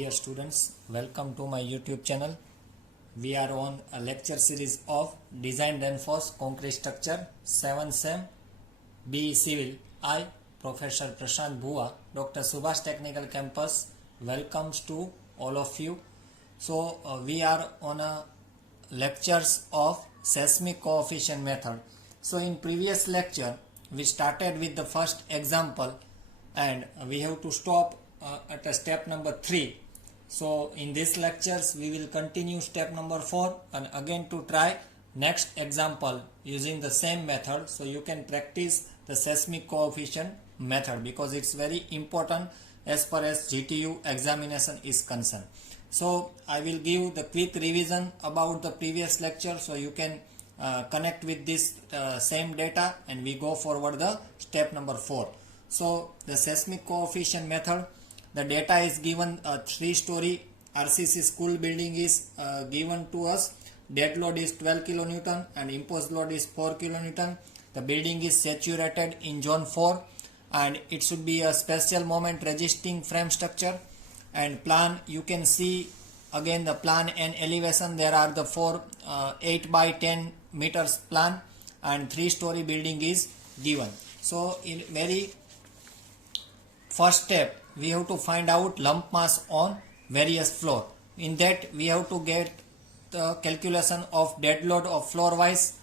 Dear students, welcome to my YouTube channel. We are on a lecture series of Design Reinforced Concrete Structure 7th Sem BE Civil. I, Professor Prashant Bhua, Dr. Subhash Technical Campus, welcomes to all of you. So we are on a lectures of seismic coefficient method. So in previous lecture we started with the first example and we have to stop at a step number 3. So in these lectures we will continue step number 4 and again to try next example using the same method, so you can practice the seismic coefficient method because it's very important as far as GTU examination is concerned. So I will give the quick revision about the previous lecture so you can connect with this same data and we go forward the step number 4. So the seismic coefficient method, the data is given a 3-story RCC school building is given to us. Dead load is 12 kilonewton and imposed load is 4 kilonewton. The building is saturated in zone 4 and it should be a special moment resisting frame structure. And plan, you can see again the plan and elevation. There are the 8 by 10 meters plan and 3-story building is given. So in very first step we have to find out lump mass on various floor. In that we have to get the calculation of dead load of floor wise.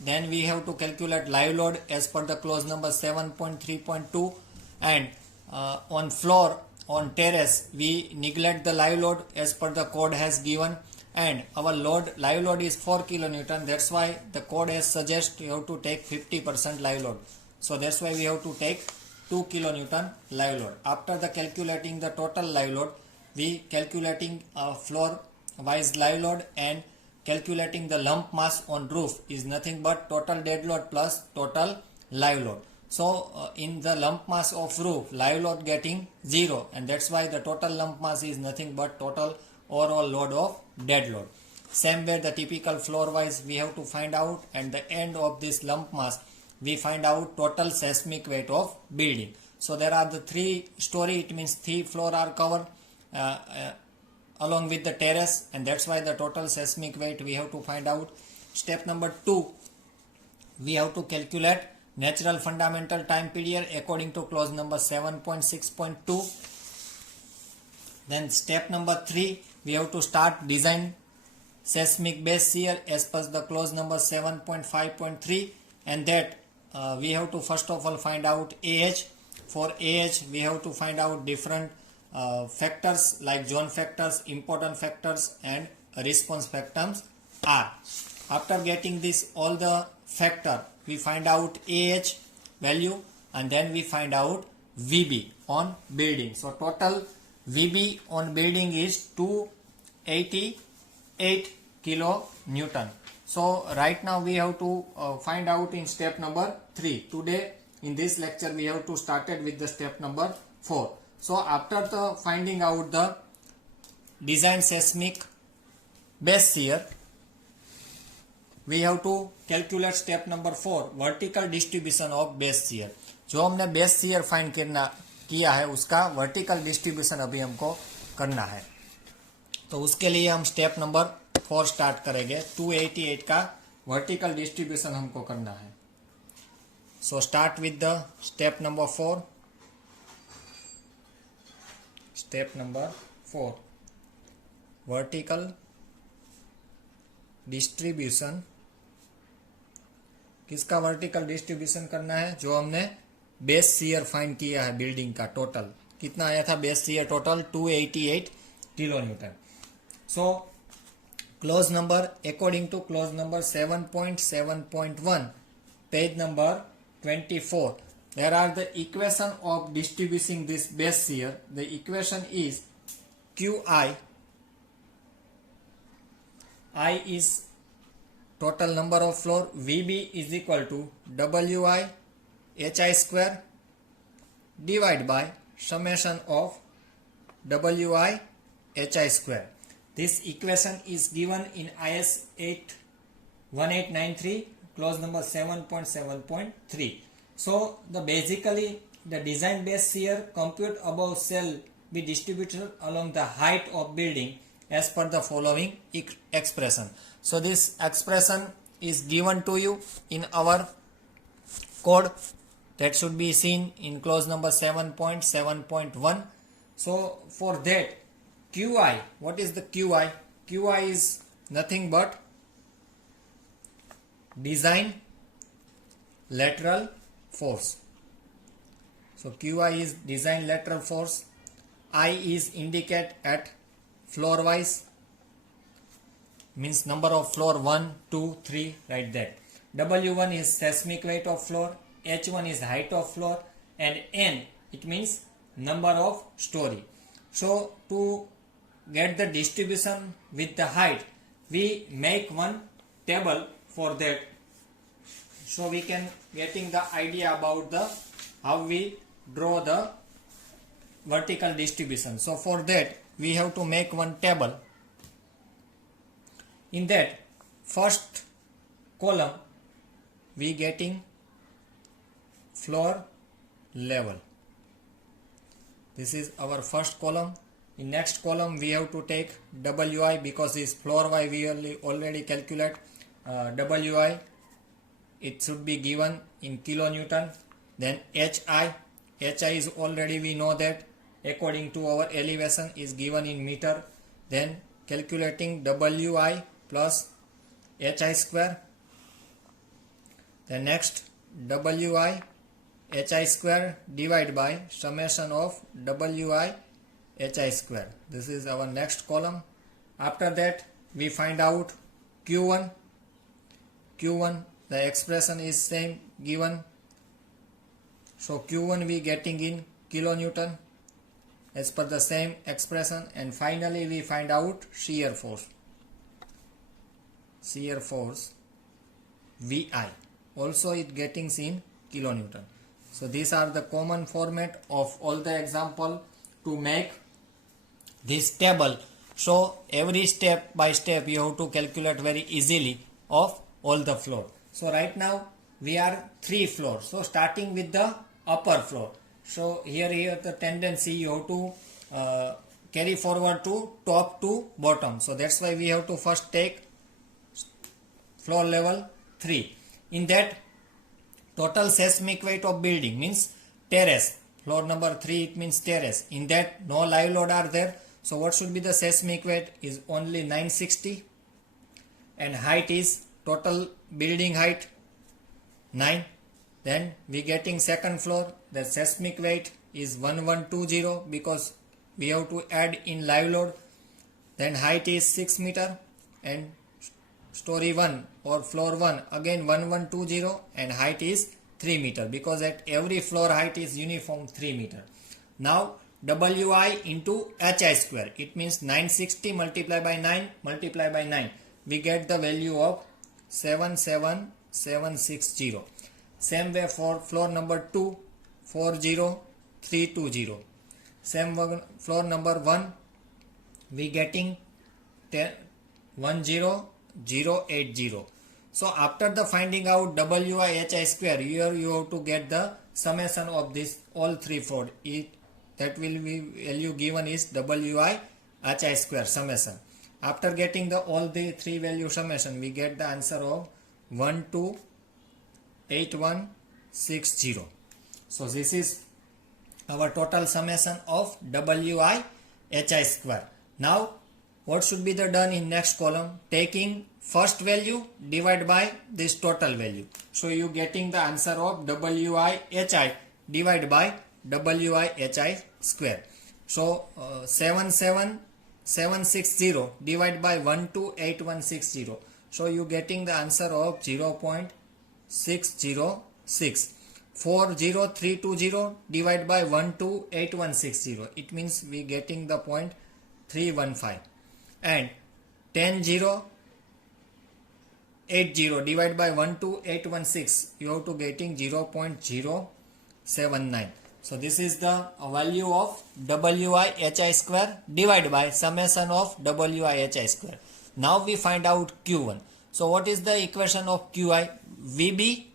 Then we have to calculate live load as per the clause number 7.3.2 and on floor, on terrace we neglect the live load as per the code has given, and our live load is 4 kilonewton. That's why the code has suggest you have to take 50% live load. So that's why we have to take 2 kilonewton live load. After the calculating the total live load, we calculating floor wise live load and calculating the lump mass on roof is nothing but total dead load plus total live load. So in the lump mass of roof, live load getting 0 and that's why the total lump mass is nothing but total overall load of dead load. Same way the typical floor wise we have to find out, and the end of this lump mass we find out total seismic weight of building. So there are the 3-story, it means 3 floor are covered along with the terrace, and that's why the total seismic weight we have to find out. Step number 2, we have to calculate natural fundamental time period according to clause number 7.6.2. Then step number 3, we have to start design seismic base shear as per the clause number 7.5.3, and that we have to first of all find out AH. For AH we have to find out different factors like zone factors, important factors and response factors are. After getting this all the factor, we find out AH value and then we find out VB on building. So total VB on building is 288 kilonewton. So right now we have to find out in step number 3. Today in this lecture we have to started with the step number 4. So after the finding out the design seismic base shear, we have to calculate step number 4, vertical distribution of base shear. जो हमने base shear find किया है उसका vertical distribution अभी हमको करना है. तो उसके लिए हम स्टेप नंबर 4 स्टार्ट करेंगे. 288 का वर्टिकल डिस्ट्रीब्यूशन हमको करना है. So start with the step number 4. Step number 4, vertical distribution. किसका वर्टिकल डिस्ट्रीब्यूशन करना है? जो हमने बेस शियर फाइंड किया है बिल्डिंग का. टोटल कितना आया था base shear? Total 288 kilonewton. So clause number, according to clause number 7.7.1, page number 24, there are the equation of distributing this base shear. The equation is QI. I is total number of floor, VB is equal to WI HI square divided by summation of WI HI square. This equation is given in IS 1893 clause number 7.7.3. So basically the design base shear compute above shall be distributed along the height of building as per the following expression. So this expression is given to you in our code that should be seen in clause number 7.7.1. So for that, QI, what is the QI? QI is nothing but design lateral force. So QI is design lateral force. I is indicate at floor wise, means number of floor 1, 2, 3, like that. W1 is seismic weight of floor, H1 is height of floor, and N, it means number of story. So to get the distribution with the height, we make one table for that. So we can getting the idea about the how we draw the vertical distribution. So for that we have to make one table. In that first column we getting floor level. This is our first column. In next column we have to take WI, because this floor Y we already calculate WI. It should be given in kilonewton. Then HI is already we know that according to our elevation is given in meter. Then calculating WI plus HI square. Then next WI HI square divided by summation of WI HI square. This is our next column. After that we find out Q1. The expression is same given. So Q1 we getting in kilonewton as per the same expression. And finally we find out shear force VI, also it getting in kilonewton. So these are the common format of all the example to make this table. So every step by step you have to calculate very easily of all the floor. So right now we are 3 floors. So starting with the upper floor. So here the tendency you have to carry forward to top to bottom. So that's why we have to first take floor level 3. In that total seismic weight of building means terrace. Floor number 3 it means terrace. In that no live load are there. So what should be the seismic weight is only 960, and height is total building height 9. Then we getting second floor, the seismic weight is 1120 because we have to add in live load. Then height is 6 meter, and story 1 or floor 1 again 1120, and height is 3 meter because at every floor height is uniform 3 meter. Now WI into HI square, it means 960 multiplied by 9 multiplied by 9, we get the value of 77760. Same way for floor number 2, 40320. Same floor number 1 we getting 10080. So after the finding out WI HI square, here you have to get the summation of this all 3 floor. That will be value given is WI HI square summation. After getting the all the 3 value summation, we get the answer of 128160. So this is our total summation of WI HI square. Now what should be the done in next column? Taking first value divided by this total value. So you getting the answer of WI HI divided by WI HI square. So 77760 divided by 128160. So you getting the answer of 0.606. 40320 divided by 128160. It means we getting the point 315. And 10080 divided by 12816, you have to getting 0.079. So this is the value of WI HI square divided by summation of WI HI square. Now we find out Q1. So what is the equation of QI? VB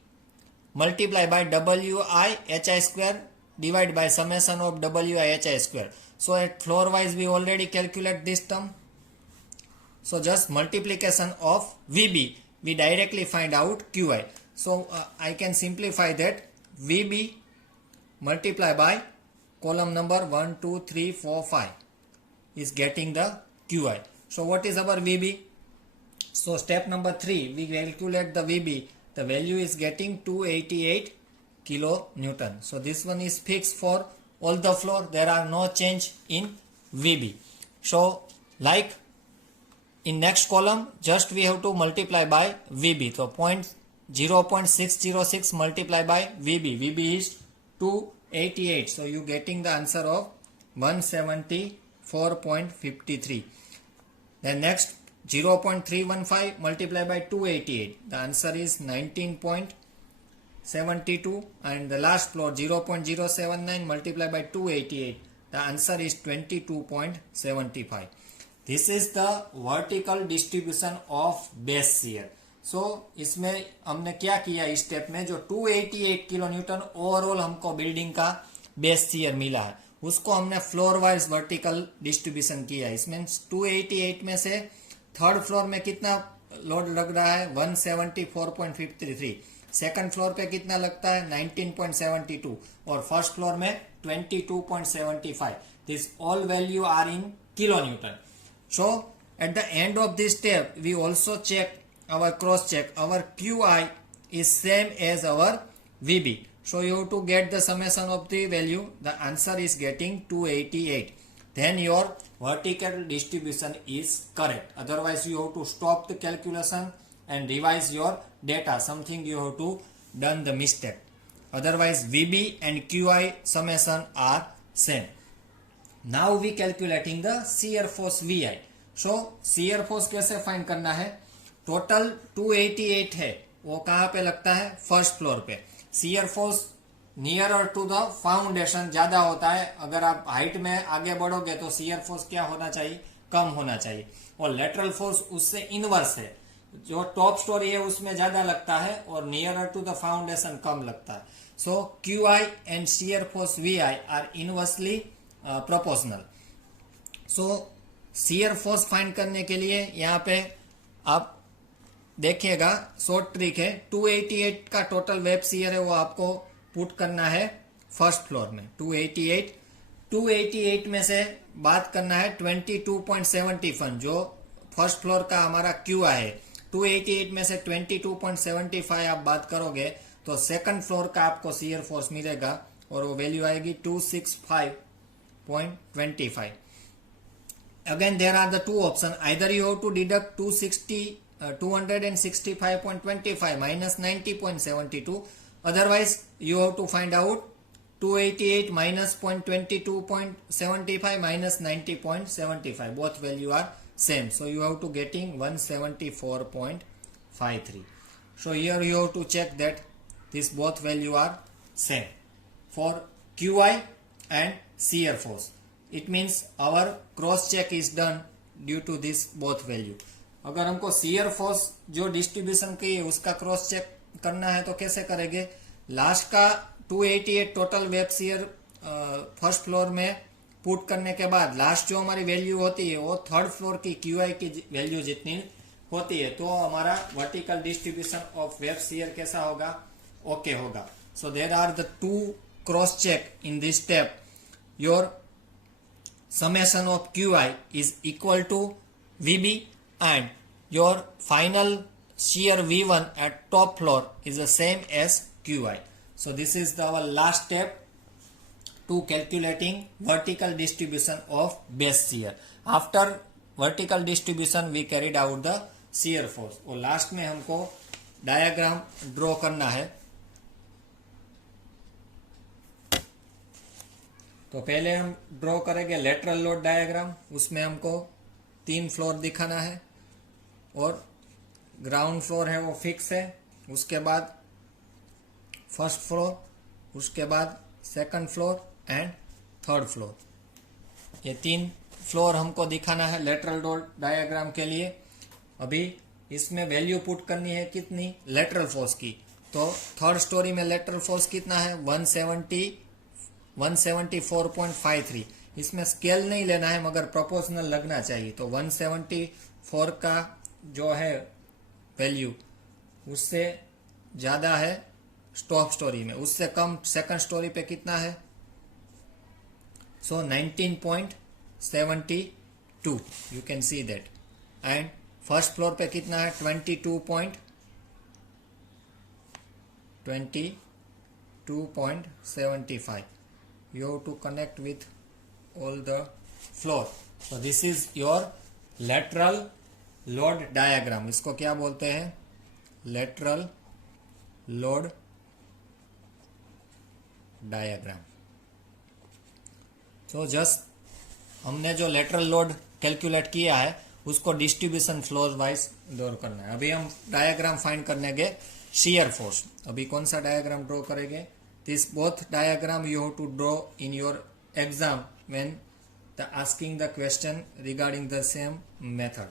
multiplied by WI HI square divided by summation of WI HI square. So at floor wise we already calculate this term. So just multiplication of VB, we directly find out QI. So I can simplify that VB multiply by column number 1, 2, 3, 4, 5 is getting the QI. So what is our VB? So step number 3, we calculate the VB. The value is getting 288 kilonewton. So this one is fixed for all the floor. There are no change in VB. So like in next column, just we have to multiply by VB. So 0.606 multiply by VB. VB is 288. So you getting the answer of 174.53. Then next 0.315 multiply by 288. The answer is 19.72. And the last floor 0.079 multiply by 288. The answer is 22.75. This is the vertical distribution of base shear. So इसमें हमने क्या किया इस step में, जो 288 kilo Newton overall हमको building का base shear मिला है उसको हमने फ्लोर वाइज वर्टिकल डिस्ट्रीब्यूशन किया. इसमें 288 में से थर्ड फ्लोर में कितना लोड लग रहा है 174.53, सेकंड फ्लोर पे कितना लगता है 19.72 और फर्स्ट फ्लोर में 22.75. This all value are in kilo newton. So at the end of this step we also check our cross check, our QI is same as our VB. So you have to get the summation of the value. The answer is getting 288. Then your vertical distribution is correct. Otherwise you have to stop the calculation and revise your data. Something you have to done the mistake. Otherwise VB and QI summation are same. Now we calculating the shear force VI. So shear force कैसे find करना है? Total 288 है, वो कहाँ पे लगता है first floor पे. shear force near to the foundation ज्यादा होता है. अगर आप हाइट में आगे बढ़ोगे तो shear force क्या होना चाहिए? कम होना चाहिए. और लेटरल फोर्स उससे इनवर्स है, जो टॉप स्टोरी है उसमें ज्यादा लगता है और नियर टू द फाउंडेशन कम लगता है. So QI and shear force VI are inversely proportional. So shear force find करने के लिए यहाँ पे आप देखिएगा शॉर्ट ट्रिक है. 288 का टोटल वेब shear है वो आपको पुट करना है फर्स्ट फ्लोर में. 288 में से बात करना है 22.75 जो फर्स्ट फ्लोर का हमारा QI है. 288 में से 22.75 आप बात करोगे तो सेकंड फ्लोर का आपको shear force मिलेगा और वो वैल्यू आएगी 265.25. Again there are the two options. Either you have to deduct 265.25 minus 90.72. Otherwise you have to find out 288 minus 0.22.75 minus 90.75. Both value are same. So you have to getting 174.53. So here you have to check that this both value are same for QI and shear force. It means our cross check is done due to this both value. अगर हमको shear force जो distribution की है उसका cross check करना है तो कैसे करेंगे? लास्ट का 288 total web shear first floor में पुट करने के बाद लास्ट जो हमारी वैल्यू होती है वो थर्ड फ्लोर की QI की वैल्यू जितनी होती है तो हमारा vertical distribution of web shear कैसा होगा? ओके होगा. So there are the two cross check in this step. Your summation of QI is equal to VB and your final shear V1 at top floor is the same as QI. So this is our last step to calculating vertical distribution of base shear. After vertical distribution we carried out the shear force. और last में हमको diagram draw करना है. तो पहले हम draw करेंगे lateral load diagram. उसमें हमको 3 फ्लोर दिखाना है और ग्राउंड फ्लोर है वो फिक्स है. उसके बाद फर्स्ट फ्लोर, उसके बाद second floor and third floor. ये 3 फ्लोर हमको दिखाना है लेटरल लोड डायग्राम के लिए. अभी इसमें वैल्यू पुट करनी है कितनी? लेटरल फोर्स की. तो थर्ड स्टोरी में लेटरल फोर्स कितना है? 174.53. इसमें स्केल नहीं लेना है मगर प्रोपोर्शनल लगना चाहिए। तो 174 का जो है वैल्यू उससे ज्यादा है टॉप स्टोरी में, उससे कम सेकंड स्टोरी पे कितना है? सो 19.72 you can see that. And first floor पे कितना है? 22.75. You have to connect with all the floor. So this is your lateral load diagram. इसको क्या बोलते हैं? Lateral load diagram. So just हमने जो lateral load कैलकुलेट किया है उसको डिस्ट्रीब्यूशन फ्लोर वाइज ड्रॉ करना है। अभी हम डायग्राम फाइंड करने गए shear force। अभी कौन सा डायग्राम ड्रॉ करेंगे? This both diagram you have to draw in your exam when asking the question regarding the same method.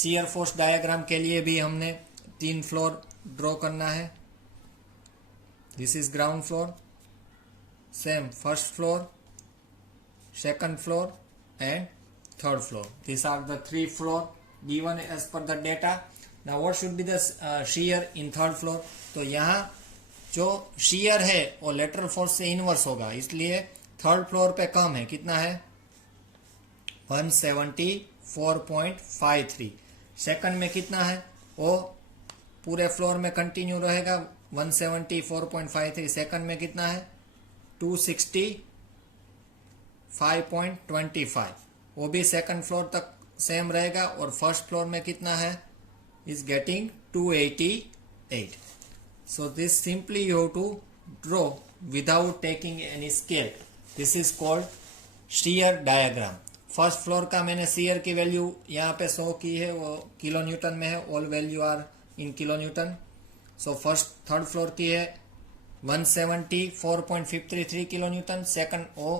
shear force diagram के लिए भी हमने 3 फ्लोर ड्रॉ करना है। This is ground floor, same first floor, second floor and third floor. These are the 3 floor given as per the data. Now what should be the shear in third floor? तो यहाँ जो shear है वो lateral force से inverse होगा, इसलिए third floor पे कम है। कितना है? 174.53। सेकंड में कितना है? वो पूरे फ्लोर में कंटिन्यू रहेगा 174.53। सेकंड में कितना है? 265.25। वो भी सेकंड फ्लोर तक सेम रहेगा। और फर्स्ट फ्लोर में कितना है? is getting 288. So this simply you have to draw without taking any scale. This is called shear diagram. First floor का मैंने shear की वैल्यू यहाँ पे 100 की है, वो किलो न्यूटन में है। All value are in kilo newton. So first third floor की है 174.53 किलो न्यूटन। सेकंड वो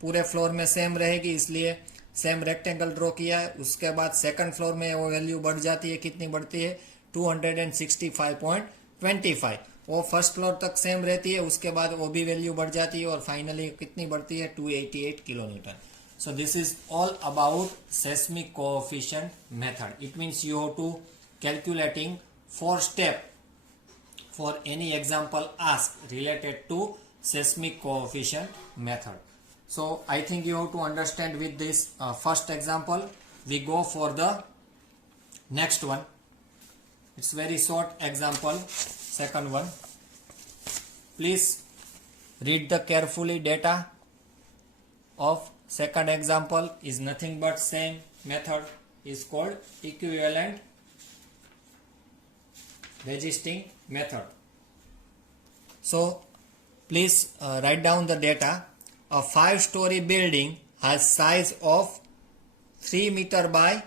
पूरे फ्लोर में सेम रहेगी, इसलिए सेम रेक्टेंगल ड्रॉ किया है। उसके बाद सेकंड फ्लोर में वो वैल्यू बढ़ जाती है। कितनी बढ़ती है? 265.25। वो फर्स्ट फ्लोर तक सेम रहती है, उसके बाद वो भी वैल्यू बढ़ जाती है और फाइनली कितनी बढ़ती है? 288 kilo newton. So this is all about seismic coefficient method. It means you have to calculating 4 step for any example asked related to seismic coefficient method. So I think you have to understand with this first example. We go for the next one. It's very short example. Second one. Please read the carefully data of second example. Is nothing but same method, is called equivalent resisting method. So please write down the data. A 5-story building has size of 30 meter by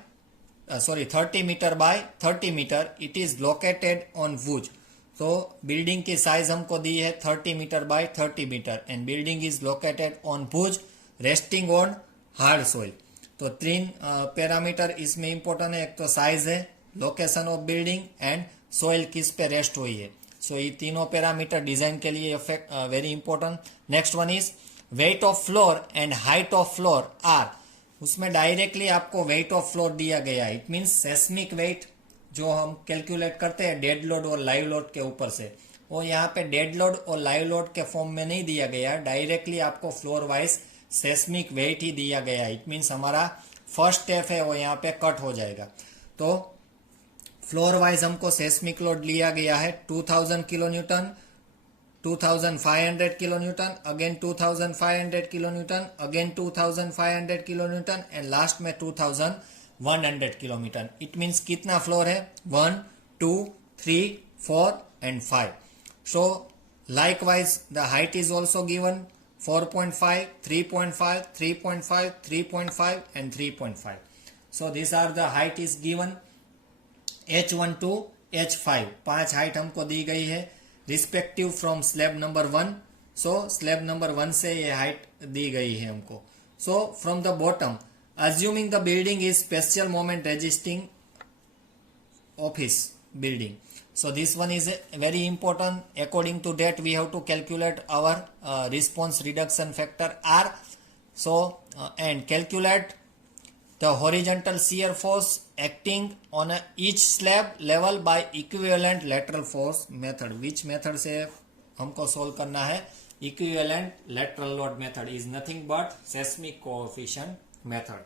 30 meter. It is located on Bhuj. So building की size हमको दी है 30 meter by 30 meter and building is located on Bhuj resting on hard soil. तो 3 parameter इसमें important है। एक तो size है, location of building and soil किस पे रेस्ट हुई है। सो ये तीनों पैरामीटर डिजाइन के लिए very important. Next one is weight of floor and height of floor are. उसमें डायरेक्टली आपको वेट ऑफ फ्लोर दिया गया है। इट मीन्स सेस्मिक वेट जो हम कैलकुलेट करते हैं डेड लोड और लाइव लोड के ऊपर से, वो यहाँ पे डेड लोड और लाइव लोड के फॉर्म में नहीं दिया गया है, डायरेक्टली आपको फ्लोर वाइज सेस्मिक वेट ही दिया गया है। इट मीन्स हमारा फर्स्ट स्टेप है वो यहाँ पे कट हो जाएगा। तो फ्लोर वाइज हमको सेस्मिक लोड लिया गया है 2000 kilo Newton, 2500 kilo Newton, again 2500 kilo Newton, again 2500 kilo Newton and last में 2100 किलो न्यूटन। इट मीन्स कितना फ्लोर है? 1, 2, 3, 4 and 5। So likewise the height is also given 4.5, 3.5, 3.5, 3.5 and 3.5. So these are the height is given H1 to H5। 5 height हमको दी गई है respective from slab number 1। So slab number 1 से ये height दी गई है हमको। So from the bottom assuming the building is special moment resisting office building. So this one is very important. According to that we have to calculate our response reduction factor R So and calculate the horizontal shear force acting on each slab level by equivalent lateral force method. Which method से हमको solve करना है? Equivalent lateral load method is nothing but seismic coefficient method.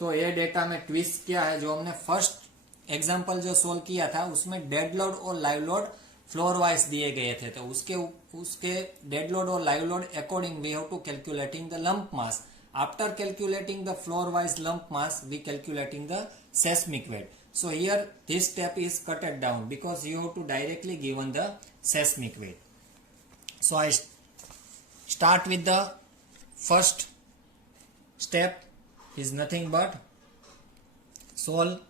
तो ये data में twist क्या है, जो हमने फर्स्ट एग्जांपल जो सोल्व किया था उसमें डेड लोड और लाइव लोड फ्लोर वाइज दिए गए थे, तो उसके डेड लोड और live load according we have to calculating the lump mass. After calculating the floor wise lump mass, we calculating the seismic weight. So here this step is cutted down because you have to directly given the seismic weight. So I start with the first step is nothing but solve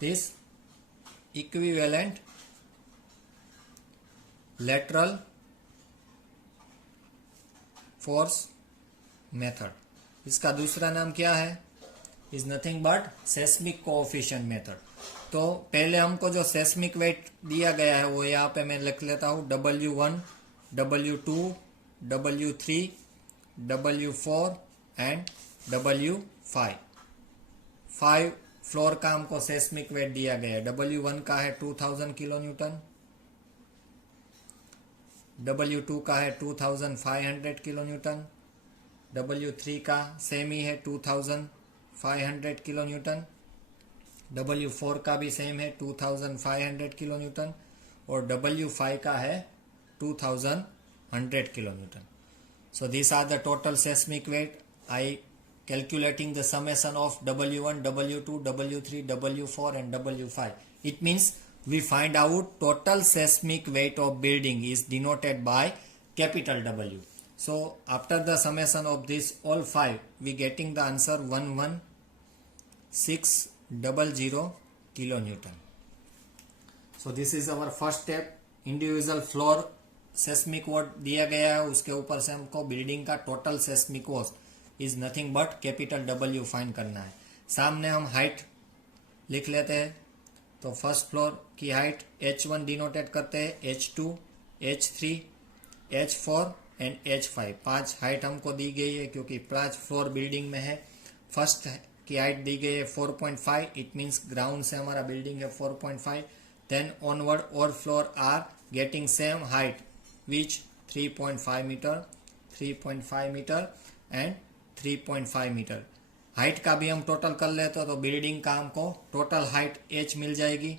this equivalent lateral force method. इसका दूसरा नाम क्या है? Is nothing but seismic coefficient method. तो पहले हमको जो seismic weight दिया गया है वो यहाँ पे मैं लिख लेता हूँ W1, W2, W3, W4 and W5. 5 floor का हमको सेस्मिक वेट दिया गया है. W1 का है 2000 किलो न्यूटन, W2 का है 2500 किलो न्यूटन, W3 का सेम ही है 2500 किलो न्यूटन, W4 का भी सेम है 2500 किलो न्यूटन और W5 का है 2100 kilo newton. So these are the total seismic weight. I calculating the summation of W1, W2, W3, W4 and W5. It means we find out total seismic weight of building is denoted by capital W. So after the summation of this all 5, we getting the answer 11600 kilonewton. So this is our first step. Individual floor seismic vote दिया गया है, उसके ऊपर से हमको building का total seismic vote is nothing but capital W find करना है. सामने हम हाइट लिख लेते हैं. तो फर्स्ट फ्लोर की हाइट H1 डिनोटेट करते हैं, H2, H3, H4 and H5. 5 height हमको दी गई है क्योंकि 5 फ्लोर बिल्डिंग में है. फर्स्ट की हाइट दी गई है 4.5. इट मीन्स ग्राउंड से हमारा बिल्डिंग है 4.5. देन ऑनवर्ड और floor are getting same height which 3.5 metre, 3.5 metre and 3.5 metre. Height का भी हम टोटल कर लेते तो बिल्डिंग का हमको टोटल हाइट H मिल जाएगी.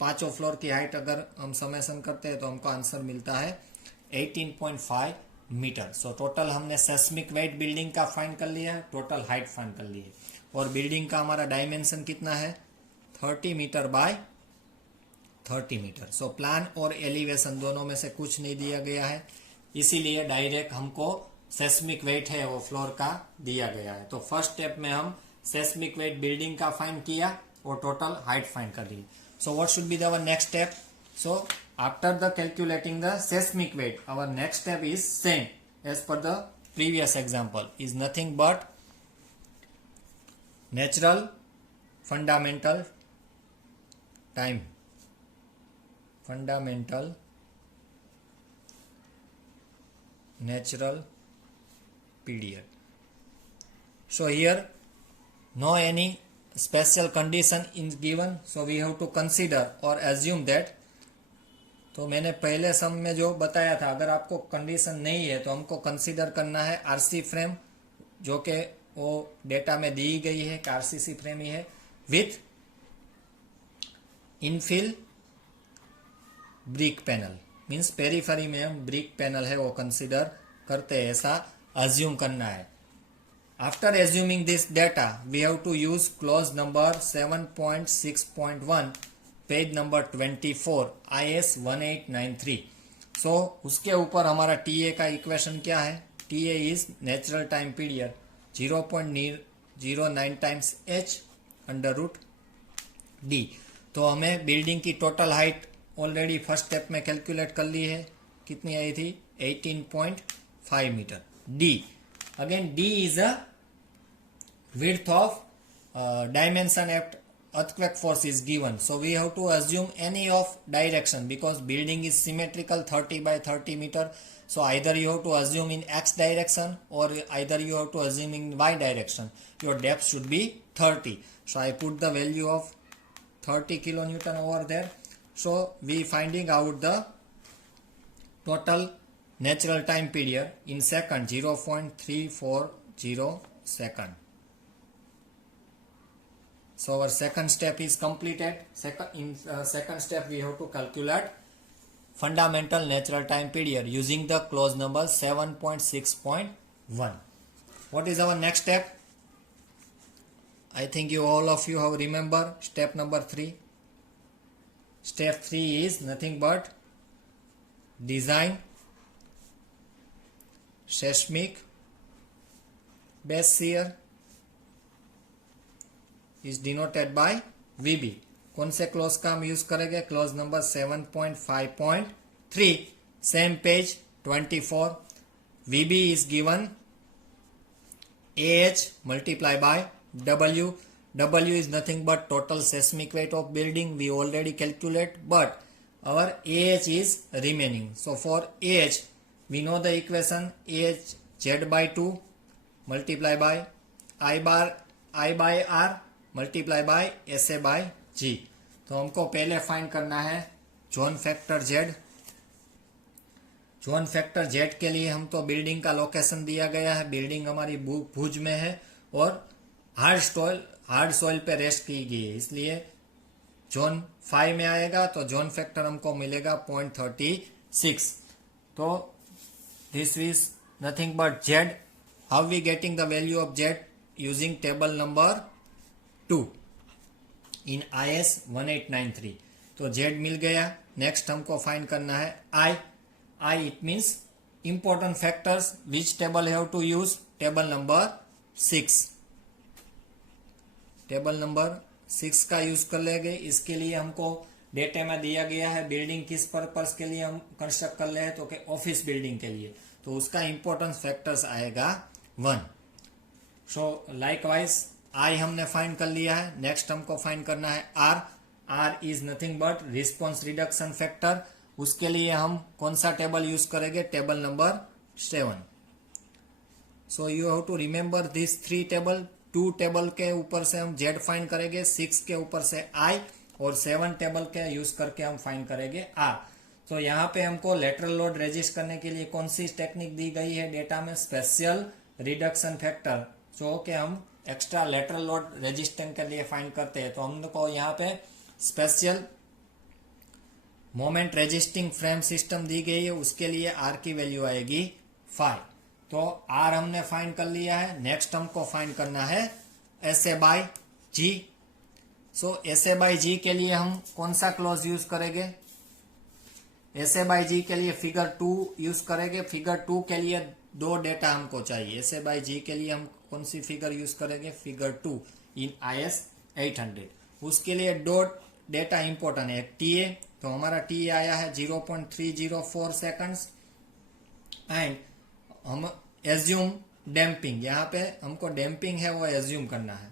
5 फ्लोर की हाइट अगर हम समेशन करते हैं तो हमको आंसर मिलता है 18.5 मीटर. सो टोटल हमने सेस्मिक वेट बिल्डिंग का फाइंड कर लिया है, टोटल हाइट फाइंड कर ली है और बिल्डिंग का हमारा डायमेंशन कितना है 30 metre by 30 metre. So plan और एलिवेशन दोनों में से कुछ नहीं दिया गया है, इसीलिए डायरेक्ट हमको सेस्मिक वेट है वो फ्लोर का दिया गया है. तो फर्स्ट स्टेप में हम सेस्मिक वेट बिल्डिंग का फाइंड किया और टोटल हाइट फाइंड कर ली. So what should be the next step? So after the calculating the seismic weight, our next step is same as per the previous example, is nothing but natural fundamental time, fundamental natural period. So here no any special condition is given, so we have to consider or assume that. तो मैंने पहले सम में जो बताया था, अगर आपको condition नहीं है तो हमको कंसीडर करना है आरसी फ्रेम, जो कि वो डेटा में दी गई है कि आरसीसी फ्रेम ही है, with infill brick panel. Means periphery में हम ब्रिक पैनल है वो कंसीडर करते हैं, ऐसा अज्यूम करना है. After assuming this data we have to use clause number 7.6.1 page number 24 IS 1893. सो उसके ऊपर हमारा TA का इक्वेशन क्या है? TA is natural time period 0.09 times H under root D. तो हमें बिल्डिंग की total height already first step में कैलकुलेट कर ली है, कितनी आई थी 18.5 metre. D again D is a width of dimension at earthquake force is given. So we have to assume any of direction because building is symmetrical 30 by 30 meter. So either you have to assume in x direction or either you have to assume in y direction. Your depth should be 30. So I put the value of 30 kilonewton over there. So we finding out the total natural time period in second, 0.340 second. So our second step is completed. Second step we have to calculate fundamental natural time period using the clause number 7.6.1. What is our next step? I think all of you have remember step number 3. Step 3 is nothing but design seismic base shear is denoted by VB. कौन से clause का हम use करेंगे? Clause number 7.5.3, same page 24. VB is given AH multiplied by W. W is nothing but total seismic weight of building. We already calculate, but our AH is remaining. So for AH, we know the equation AH Z by 2 multiplied by I by R multiply by SA by G. तो हमको पहले find करना है zone factor Z. Zone factor Z के लिए हमको building का location दिया गया है. बिल्डिंग हमारी भुज में है और हार्ड सॉइल पे रेस्ट की गई है, इसलिए जोन 5 में आएगा. तो जोन फैक्टर हमको मिलेगा 0.36. तो this is nothing but Z. How we getting the value of Z? Using table number 2 in IS 1893. तो Z मिल गया. नेक्स्ट हमको फाइंड करना है I. It means important factors. Which table have to use? Table number 6. Table number 6 का use कर लेंगे. इसके लिए हमको डेटा में दिया गया है बिल्डिंग किस पर्पस के लिए हम कंस्ट्रक्ट कर रहे हैं, तो ऑफिस बिल्डिंग के लिए. तो उसका इंपॉर्टेंस फैक्टर्स आएगा 1. सो लाइकवाइज I हमने फाइंड कर लिया है. नेक्स्ट हमको फाइंड करना है R. R is nothing but response reduction factor. उसके लिए हम कौन सा टेबल यूज करेंगे? Table number 7. So you have to remember this 3 table. 2 table के ऊपर से हम Z फाइंड करेंगे, 6 के ऊपर से I, और 7 टेबल के यूज करके हम फाइंड करेंगे R. तो यहाँ पे हमको लेटरल लोड रेजिस्ट करने के लिए कौन सी टेक्निक दी गई है डेटा में? Special reduction factor. जो कि हम एक्स्ट्रा लेटरल लोड रेजिस्टेंस के लिए फाइंड करते हैं. तो हमको यहाँ पे special moment resisting frame system दी गई है. उसके लिए R की वैल्यू आएगी 5. तो R हमने फाइंड कर लिया है. नेक्स्ट हमको फाइंड करना है SA by G. So SA by G के लिए हम कौन सा क्लॉज यूज करेंगे? SA बाय G के लिए फिगर 2 यूज करेंगे. फिगर 2 के लिए 2 डेटा हमको चाहिए. SA बाय G के लिए हम कौन सी फिगर यूज करेंगे? Figure 2 in IS 800. उसके लिए 2 डेटा इंपॉर्टेंट है. TA, तो हमारा TA आया है 0.304 सेकंड्स. एंड हम एज्यूम डैम्पिंग, यहाँ पे हमको डैम्पिंग है वो एज्यूम करना है.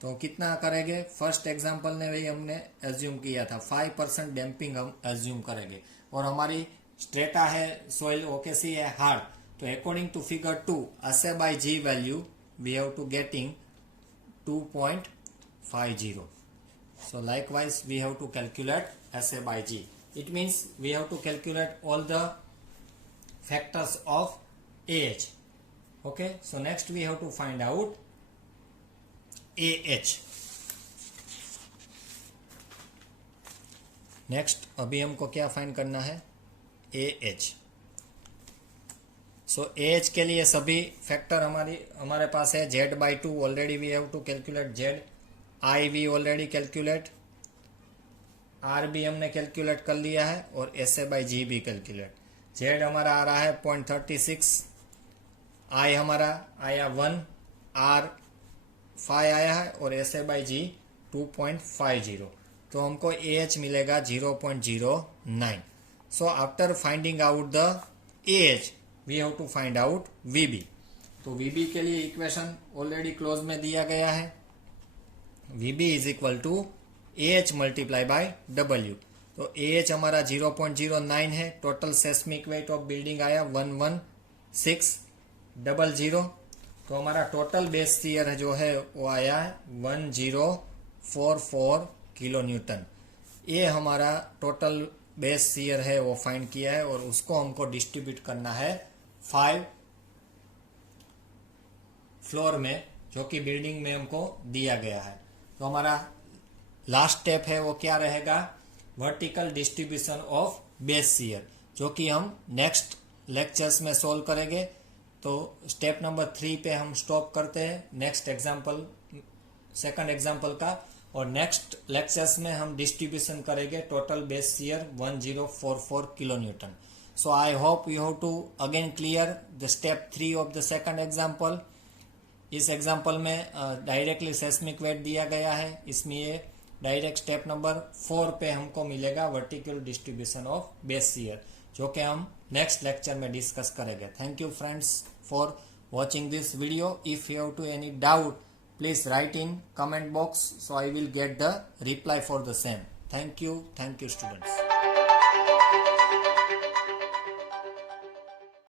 तो कितना करेंगे? फर्स्ट एग्जांपल ने भी हमने एज्यूम किया था 5% डैम्पिंग हम एज्यूम करेंगे. और हमारी स्ट्रेटा है सोइल, वो कैसी है? हार्ड. तो according to figure 2, SA by G value we have to getting 2.50. So likewise we have to calculate SA by G. It means we have to calculate all the factors of AH. Okay, so next we have to find out AH. Next अभी हमको क्या find करना है? AH. सो AH के लिए सभी factor हमारे पास है. Z by 2 already we have to calculate Z. I we already calculate. R भी हमने कैलकुलेट कर लिया है और SA by G भी कैलकुलेट. Z हमारा आ रहा है 0.36. I हमारा आया 1. R 5 आया है और SA by G 2.50. तो हमको AH मिलेगा 0.09. So after finding out the AH we have to find out VB. तो VB के लिए इक्वेशन ऑलरेडी क्लोज में दिया गया है. VB is equal to AH multiply by W। तो AH हमारा 0.09 है। Total seismic weight of building आया 11600। तो हमारा टोटल बेस शियर जो है वो आया है 1044 किलो न्यूटन। ये हमारा टोटल बेस शियर है वो फाइंड किया है और उसको हमको डिस्ट्रीब्यूट करना है 5 फ्लोर में, जो कि बिल्डिंग में हमको दिया गया है। तो हमारा लास्ट स्टेप है वो क्या रहेगा, vertical distribution of base shear, जो कि हम नेक्स्ट लेक्चर्स में सोल्व करेंगे। तो स्टेप नंबर 3 पे हम स्टॉप करते हैं नेक्स्ट एग्जांपल, सेकंड एग्जांपल का, और नेक्स्ट लेक्चर्स में हम डिस्ट्रीब्यूशन करेंगे total base shear 1044 kilo newton. So I hope you have to again clear the step 3 of the second example. इस एग्जांपल में डायरेक्टली सेस्मिक वेट दिया गया है, इसमें ये डायरेक्ट स्टेप नंबर 4 पे हमको मिलेगा vertical distribution of base shear, जो कि हम नेक्स्ट लेक्चर में डिस्कस करेंगे। Thank you friends for watching this video. If you have to any doubt please write in comment box, so I will get the reply for the same. Thank you students.